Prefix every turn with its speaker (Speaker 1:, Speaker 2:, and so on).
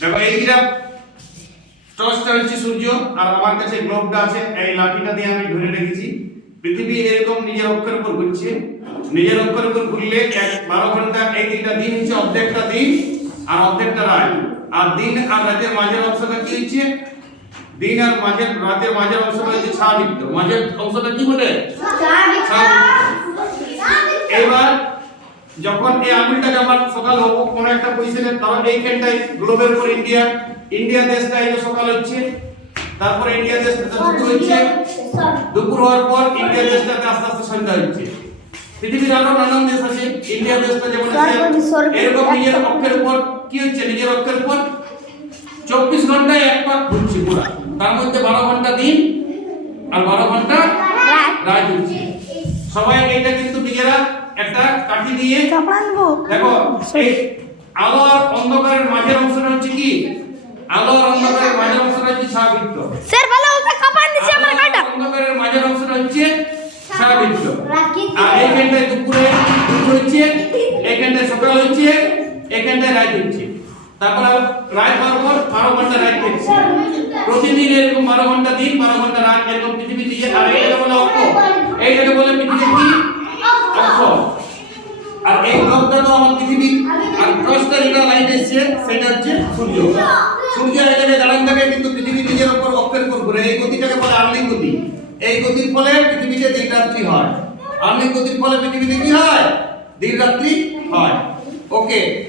Speaker 1: দেখো এইটা টর্চটা হচ্ছে সূর্য, আর আমার কাছে গ্লোবটা আছে, এই লাঠিটা দিয়ে আমি ধরে রেখেছি। পৃথিবী এরকম নিজের অক্ষের উপর ঘুরছে। নিজের অক্ষের উপর ঘুরলে এক বারো ঘণ্টা এই তিনটা দিন হচ্ছে অর্ধেকটা দিন আর অর্ধেকটা রাত। আর দিন আর রাতের মাঝের অংশটা কি হচ্ছে? দিন আর মাঝের, রাতের মাঝের অংশটা হচ্ছে ছাবৃত্ত মাঝের অংশটা কি বলে যখন এই আঙুলটাকে আমার সকাল হব কোনো একটা পজিশনে তখন এইখানটায় গ্লোবের উপর ইন্ডিয়া ইন্ডিয়া দেশটা এই সকাল হচ্ছে তারপরে ইন্ডিয়া দেশটা দুপুর হচ্ছে। দুপুর হওয়ার পর ইন্ডিয়া দেশটাতে আস্তে আস্তে সন্ধ্যা হচ্ছে। পৃথিবীর আরও নানান দেশ আছে ইন্ডিয়া দেশটা যেমন আছে। এরকম নিজের অক্ষের উপর কি হচ্ছে? নিজের অক্ষের উপর চব্বিশ ঘন্টায় এক পাক ঘুরছে পুরা। তার মধ্যে বারো ঘণ্টা দিন আর বারো ঘণ্টা রাত। হচ্ছে। সবাই এটা কিন্তু দিয়ে দেখো এই আলো আর অন্ধকারের মাঝের অংশটা হচ্ছে কি? আলো আর অন্ধকারের মাঝের অংশটা হচ্ছে ছায়াবৃত্ত।
Speaker 2: স্যার ভালো ওটা কাপান দিছে আমার কাটা
Speaker 1: অন্ধকারের মাঝের অংশটা হচ্ছে ছায়াবৃত্ত। আর এইখানটায় দুপুরে দুপুর হচ্ছে এইখানটায় সকাল হচ্ছে এইখানটায় রাত হচ্ছে। তারপর রাত হওয়ার পর বারো ঘণ্টা রাত হচ্ছে। প্রতিদিন এরকম বারো ঘণ্টা দিন বারো ঘণ্টা রাত এরকম পৃথিবী দিকে আর এইটাকে বলে অক্ষ এইটাকে বলে পৃথিবী কি অক্ষ আর এই গ্রহটা তো আমার পৃথিবী আর দশটা যেটা লাইট এসছে সেটা হচ্ছে সূর্য। সূর্য জায়গায় দাঁড়ান থাকে, কিন্তু পৃথিবী নিজের উপর অক্ষের উপর ঘুরে। এই গতিটাকে বলে আর্লিং গতি। এই গতির ফলে পৃথিবীতে দিন রাত্রি হয়। আর্লিং গতির ফলে পৃথিবীতে কি হয়? দিন রাত্রি হয়। ওকে।